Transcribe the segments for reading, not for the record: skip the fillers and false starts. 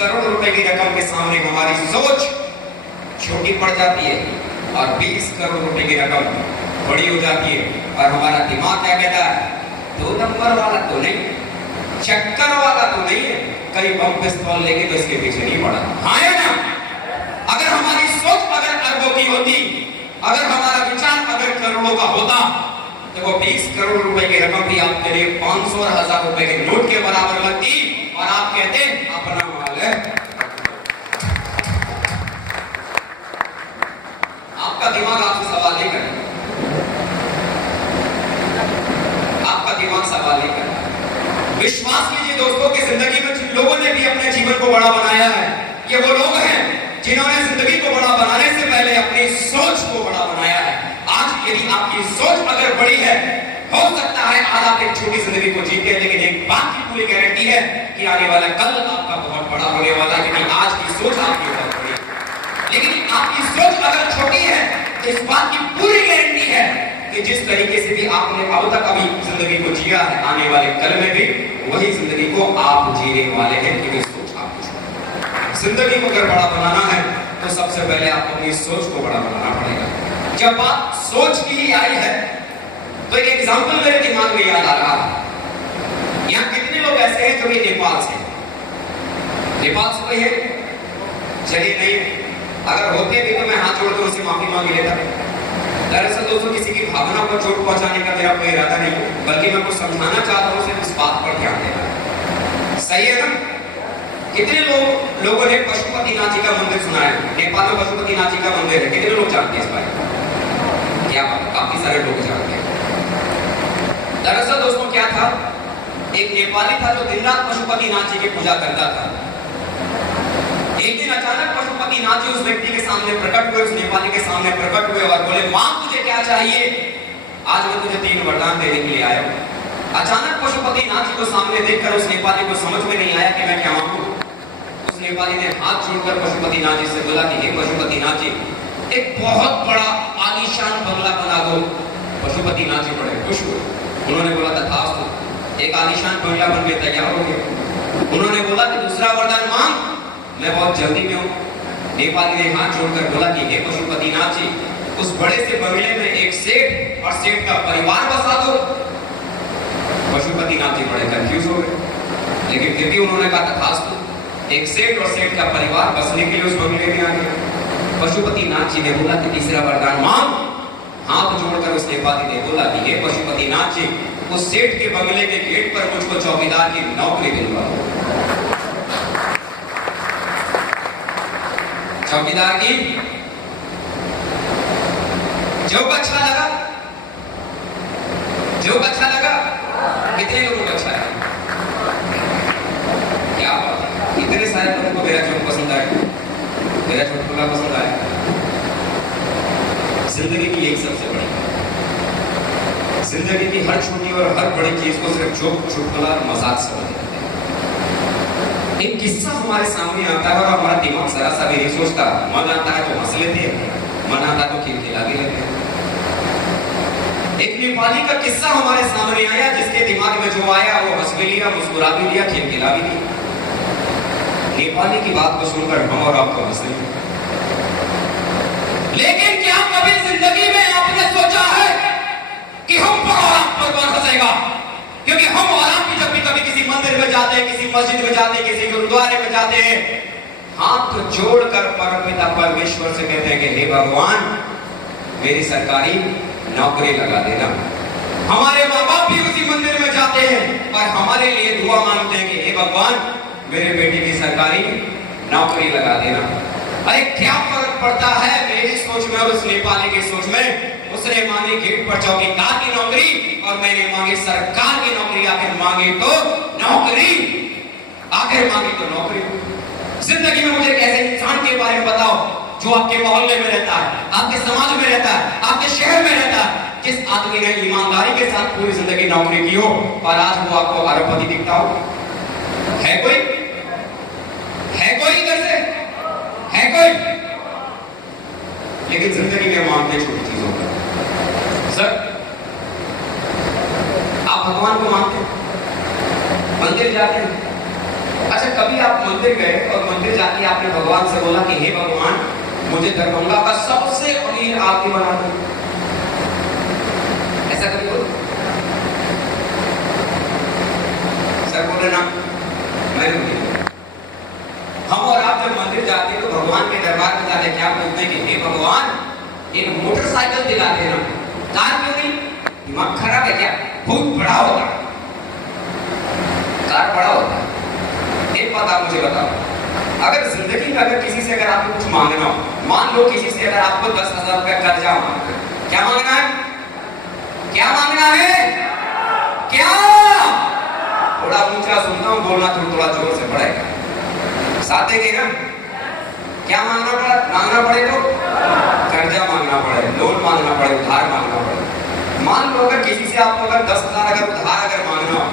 करोड़ रुपए की रकम के सामने हमारी सोच छोटी पड़ जाती है और 20 करोड़ रुपए की रकम बड़ी हो जाती है और हमारा दिमाग क्या कहता है, 2 नंबर वाला तो नहीं, चक्कर वाला तो नहीं है, कहीं बम पिस्तौल लेके तो इसके पीछे नहीं पड़ा। हाँ या ना? अगर हमारी सोच अगर अरबों की होती, अगर हमारा विचार अगर करोड़ों का होता, तो वो 20 करोड़ रुपए की रकम भी आपके लिए 500 और 1000 रुपए के नोट के बराबर लगती और आप कहते अपना माल है। आपका दिमाग आपसे सवाल नहीं करेगा, आपका दिमाग सवाल नहीं करेगा। विश्वास कीजिए दोस्तों की जिंदगी में जिन लोगों ने भी अपने जीवन को बड़ा बनाया है, ये वो लोग हैं जिन्होंने जिंदगी को बड़ा बनाने से पहले अपनी सोच को बड़ा बनाया है। आज यदि आपकी सोच अगर बड़ी है, हो सकता है आज आप एक छोटी जिंदगी को जीते हैं, लेकिन एक बात की पूरी गारंटी है कि आने वाला कल आपका बहुत बड़ा होने वाला है, क्योंकि आज की सोच आपकी बहुत बड़ी है। लेकिन आपकी सोच अगर छोटी है तो इस बात की पूरी गारंटी है कि जिस तरीके से भी आपने अब तक अभी जिंदगी को जिया है, आने वाले कल में भी वही जिंदगी को आप जीने वाले हैं, क्योंकि सोच आपको जिंदगी को अगर बड़ा बनाना है तो सबसे पहले आपको अपनी सोच को बड़ा बनाना पड़ेगा। जब बात सोच की ही आई है तो एक एग्जाम्पल मेरे दिमाग में याद आ रहा है। यहाँ कितने लोग ऐसे हैं जो कि नेपाल से कोई है? चलिए नहीं, अगर होते भी तो मैं हाथ जोड़कर उससे माफी मांग लेता। दरअसल दोस्तों किसी की भावना को चोट पहुंचाने का मेरा कोई इरादा नहीं है, बल्कि मैं कुछ समझाना चाहता हूँ, सिर्फ इस बात पर ध्यान देना। सही है ना? कितने लोगों ने पशुपतिनाथ जी का मंदिर सुना है? नेपाल में पशुपतिनाथ जी का मंदिर है, कितने लोग जानते हैं इस बारे में? क्या बात, काफी सारे लोग जानते हैं। दरअसल दोस्तों क्या था, एक नेपाली था जो दिन रात पशुपतिनाथ जी की पूजा करता था। एक दिन अचानक पशुपतिनाथ जी उस व्यक्ति के सामने प्रकट हुए, उस नेपाली के सामने प्रकट हुए और बोले, मां तुझे क्या चाहिए? आज मैं तुझे 3 वरदान देने के लिए आया हूं। अचानक पशुपतिनाथ जी को सामने देखकर उस नेपाली को समझ में नहीं आया कि मैं क्या मांगू। उस नेपाली ने हाथ जोड़कर पशुपतिनाथ जी से बोला कि हे पशुपतिनाथ जी, एक बहुत बड़ा आलीशान बंगला बना दो। पशुपतिनाथ जी बड़े खुश हुए, उन्होंने बोला तथास्तु, एक आलीशान बंगला बन के तैयार हो गया। उन्होंने बोला कि दूसरा वरदान मांग, मैं बहुत जल्दी में हूं। नेपाली ने हाथ जोड़कर बोला कि हे पशुपतिनाथ जी, उस बड़े से बंगले में एक सेठ और सेठ का परिवार बसा दो। पशुपतिनाथ जी बड़े कंफ्यूज हो गए, लेकिन फिर भी उन्होंने कहा तथास्तु, एक सेठ और सेठ का परिवार बसने के लिए उस बंगले में आ गया। पशुपतिनाथ जी ने बोला कि तीसरा वरदान मांग। हाथ जोड़कर उस नेपाली ने बोला कि हे पशुपतिनाथ जी, उस सेठ के बंगले के गेट पर मुझको चौकीदार की नौकरी दिलवाओ। चौकीदार की जोक अच्छा लगा? जोक अच्छा लगा? कितने लोगों को अच्छा है? क्या बात है, इतने सारे लोगों को मेरा जोक पसंद आया, मेरा चुटकुला पसंद आया। जिंदगी की एक सबसे बड़ी, जिंदगी की हर छोटी और हर बड़ी चीज को सिर्फ जोक, चुटकुला और मजाक समझ लेते हैं। एक किस्सा हमारे सामने आता है और हमारा दिमाग जरा सा भी नहीं सोचता, मन आता है तो हंस लेते हैं, मन आता है तो खिलखिला भी लेते हैं। एक नेपाली का किस्सा हमारे सामने आया, जिसके दिमाग में जो आया वो हंस भी लिया, मुस्कुरा भी लिया, खिलखिला भी लिया। नेपाली की बात को सुनकर हम और आपको हंस लिया। लेकिन क्या कभी जिंदगी में आपने सोचा है कि हम पर और आप पर कौन हंसेगा? क्योंकि हम और आप भी जब भी कभी किसी मंदिर में जाते हैं, किसी मस्जिद में जाते हैं, किसी गुरुद्वारे में जाते हैं, हाथ जोड़कर परमपिता परमेश्वर से कहते हैं कि हे भगवान, मेरी सरकारी नौकरी लगा देना। हमारे माँ बाप भी उसी मंदिर में जाते हैं और हमारे लिए दुआ मांगते हैं कि हे भगवान, मेरे बेटे की सरकारी नौकरी लगा देना। अरे क्या फर्क पड़ता है मेरी सोच में और उस नेपाली की सोच में? उसने मांगी गेट पर चौकीदार की नौकरी और मैंने मांगी सरकार की नौकरी। आखिर मांगी तो नौकरी, आखिर मांगी तो नौकरी। जिंदगी में मुझे कैसे इंसान के बारे में बताओ जो आपके मोहल्ले में रहता है, आपके समाज में रहता है, आपके शहर में रहता है, जिस आदमी ने ईमानदारी के साथ पूरी जिंदगी नौकरी की हो और आज वो आपको अरबपति दिखता हो? है कोई? है कोई इधर से? है कोई? लेकिन जिंदगी में मांगते छोटी चीजों का। सर, आप भगवान को मानते हैं, मंदिर जाते हैं, अच्छा, कभी आप मंदिर गए और मंदिर जाके आपने भगवान से बोला कि हे भगवान, मुझे दरभंगा का सबसे अमीर आदमी बना दो? ऐसा कभी बोला? सर बोले ना, मैं नहीं। हम और आप जब मंदिर जाते हैं तो भगवान के दरबार में जाते क्या बोलते हैं कि हे भगवान, एक मोटरसाइकिल दिला देना। कार क्यों नहीं? दिमाग खराब है क्या? बहुत बड़ा होता, कार बड़ा होता। एक बात आप मुझे बताओ, अगर जिंदगी में अगर किसी से अगर आपको कुछ मांगना हो, मान लो किसी से अगर आपको 10,000 रुपया कर्जा मांगना है, क्या मांगना है? क्या मांगना है? क्या? थोड़ा ऊंचा सुनता हूँ, बोलना थोड़ा जोर से पड़ेगा, साथ देंगे ना? क्या मांगना पड़े तो कर्जा मांगना पड़े, लोन मांगना पड़े, उधार मांगना पड़े। मान लो अगर किसी से आपको अगर 10,000 अगर उधार अगर मांगना हो,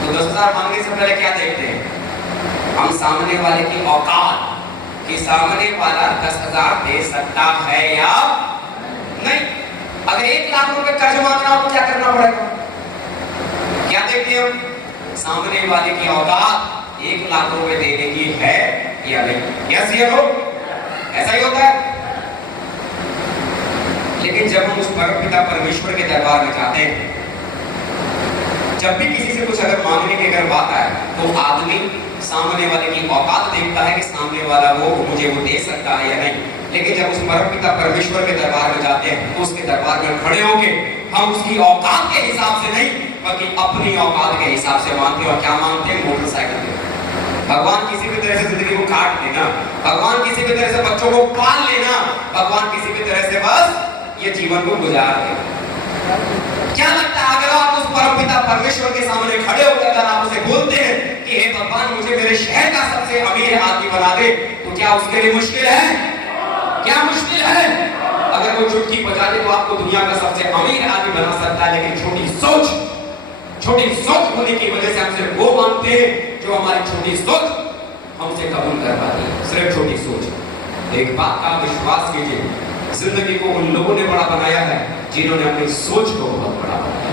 तो 10,000 मांगने से पहले क्या देखते हैं? हम सामने वाले की औकात, कि सामने वाला 10,000 दे सकता है या नहीं। अगर 1 लाख रुपए कर्ज मांगना हो तो क्या करना पड़ेगा? क्या देखते हैं हम? सामने वाले की औकात 1 लाख रुपए देने की है या नहीं। क्या सही है? ऐसा ही होता है। लेकिन जब हम उस परमपिता परमेश्वर के दरबार में जाते हैं, जब भी किसी से कुछ अगर मांगने की अगर बात आए, तो आदमी सामने वाले की औकात देखता है कि सामने वाला वो मुझे वो दे सकता है या नहीं। लेकिन जब उस परमपिता परमेश्वर के दरबार में जाते हैं तो उसके दरबार में खड़े होके हम उसकी औकात के हिसाब से नहीं, बल्कि अपनी औकात के हिसाब से मांगते हैं। और क्या मांगते हैं? मोटरसाइकिल दे। भगवान किसी भी तरह से जिंदगी को काट देना, भगवान किसी भी तरह से बच्चों को पाल लेना, भगवान किसी भी तरह से बस ये जीवन को गुजार देना। क्या लगता है अगर आप उस परमपिता परमेश्वर के सामने खड़े होकर अगर आप उसे बोलते हैं कि हे भगवान, मुझे मेरे शहर का सबसे अमीर आदमी बना दे, तो क्या उसके लिए मुश्किल है? क्या मुश्किल है? अगर वो चुटकी बजा दे तो आपको दुनिया का सबसे अमीर आदमी बना सकता है। लेकिन छोटी सोच होने की वजह से हम सिर्फ वो मानते हैं जो हमारी छोटी सोच हमसे कबूल कर पाती है। सिर्फ छोटी सोच। एक बात का विश्वास कीजिए, जिंदगी को उन लोगों ने बड़ा बनाया है जिन्होंने अपनी सोच को बहुत बड़ा बनाया।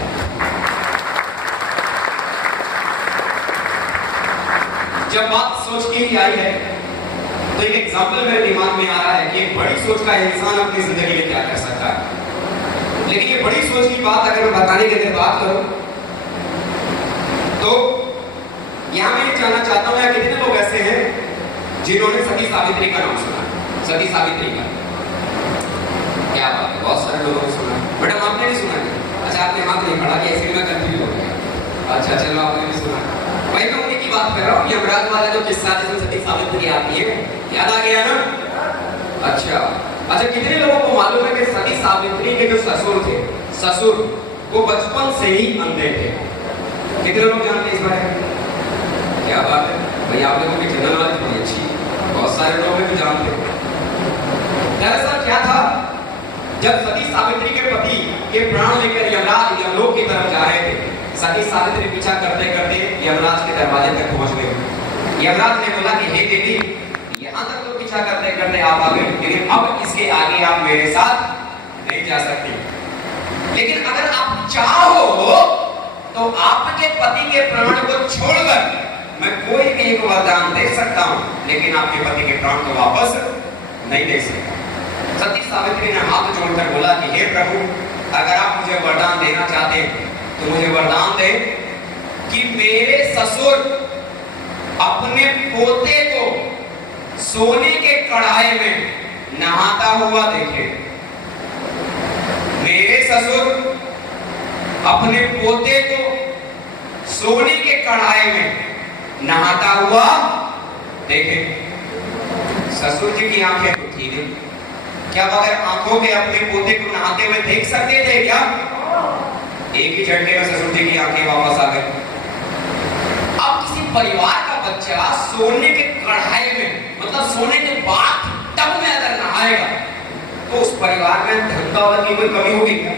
जब बात सोच की ही आई है तो एक एग्जाम्पल मेरे दिमाग में आ रहा है कि एक बड़ी सोच का इंसान अपनी जिंदगी में क्या कर सकता है। लेकिन ये बड़ी सोच की बात अगर मैं बताने की अगर बात करूं तो यहां मैं ये जानना चाहता हूं, कितने लोग ऐसे हैं जिन्होंने सती सावित्री का नाम सुना? सती सावित्री का क्या बात है, बहुत सारे लोगों ने सुना। मैडम आपने नहीं सुना? अच्छा, आपने हाथ नहीं पढ़ा कि ऐसे में कंफ्यूज हो गया। अच्छा चलो, आपने नहीं सुना। भाई मैं उन्हीं की बात कर रहा हूँ, यमराज वाला जो किस्सा जिसमें सती सावित्री आती है, याद आ गया ना? अच्छा, कितने लोगों को मालूम है कि सती सावित्री के जो ससुर थे, ससुर वो बचपन से ही अंधे थे? कितने लोग जानते हैं इस बारे में? क्या बात है भाई, आप लोगों की जनरल नॉलेज बड़ी अच्छी, बहुत सारे लोग भी जानते हैं। दरअसल क्या था, जब सती सावित्री के पति के प्राण लेकर यमराज यमलोक की तरफ जा रहे थे, सती सावित्री पीछा करते करते यमराज के दरवाजे तक पहुंच गए। यमराज ने बोला कि हे देवी, यहाँ तक तो पीछा करते करते आप आ गए, लेकिन अब इसके आगे आप मेरे साथ नहीं जा सकते। लेकिन अगर आप चाहो तो आपके पति के प्राण को छोड़कर मैं कोई भी एक वरदान दे सकता हूं, लेकिन आपके पति के प्राण को वापस नहीं दे सकता। सती सावित्री ने हाथ जोड़कर बोला कि हे प्रभु, अगर आप मुझे वरदान देना चाहते हैं तो मुझे वरदान दे कि मेरे ससुर अपने पोते को सोने के कढ़ाई में नहाता हुआ देखे। मेरे ससुर अपने पोते को सोने के कढ़ाई में नहाता हुआ देखे। ससुर जी की आंखें तो थी नहीं, क्या बगैर आंखों के अपने पोते को नहाते हुए देख सकते थे क्या? एक ही झटके में ससुर जी की आंखें वापस आ गई। अब किसी परिवार का बच्चा सोने के कढ़ाई में, मतलब सोने के बाथ टब में अगर नहाएगा तो उस परिवार में धन दौलत की कोई कमी होगी क्या?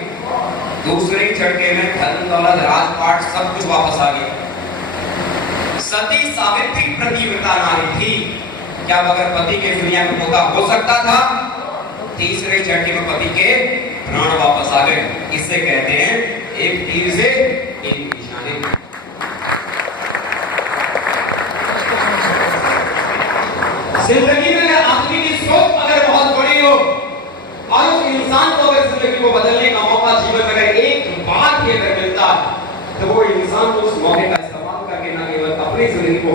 दूसरे झटके में धन दौलत राजपाट सब कुछ वापस आ गया। सती सावित्री प्रतिव्रता नारी थी, क्या बगैर पति के दुनिया में पोता हो सकता था? तीसरे झटके में पति के प्राण वापस आ गए। इससे कहते हैं एक तीर से एक निशाने। जिंदगी में अगर आदमी की सोच अगर बहुत बड़ी हो और उस इंसान को अगर जिंदगी को बदलने का मौका जीवन में अगर एक बार भी अगर मिलता है तो वो इंसान उस मौके का इस्तेमाल करके ना केवल अपनी जिंदगी को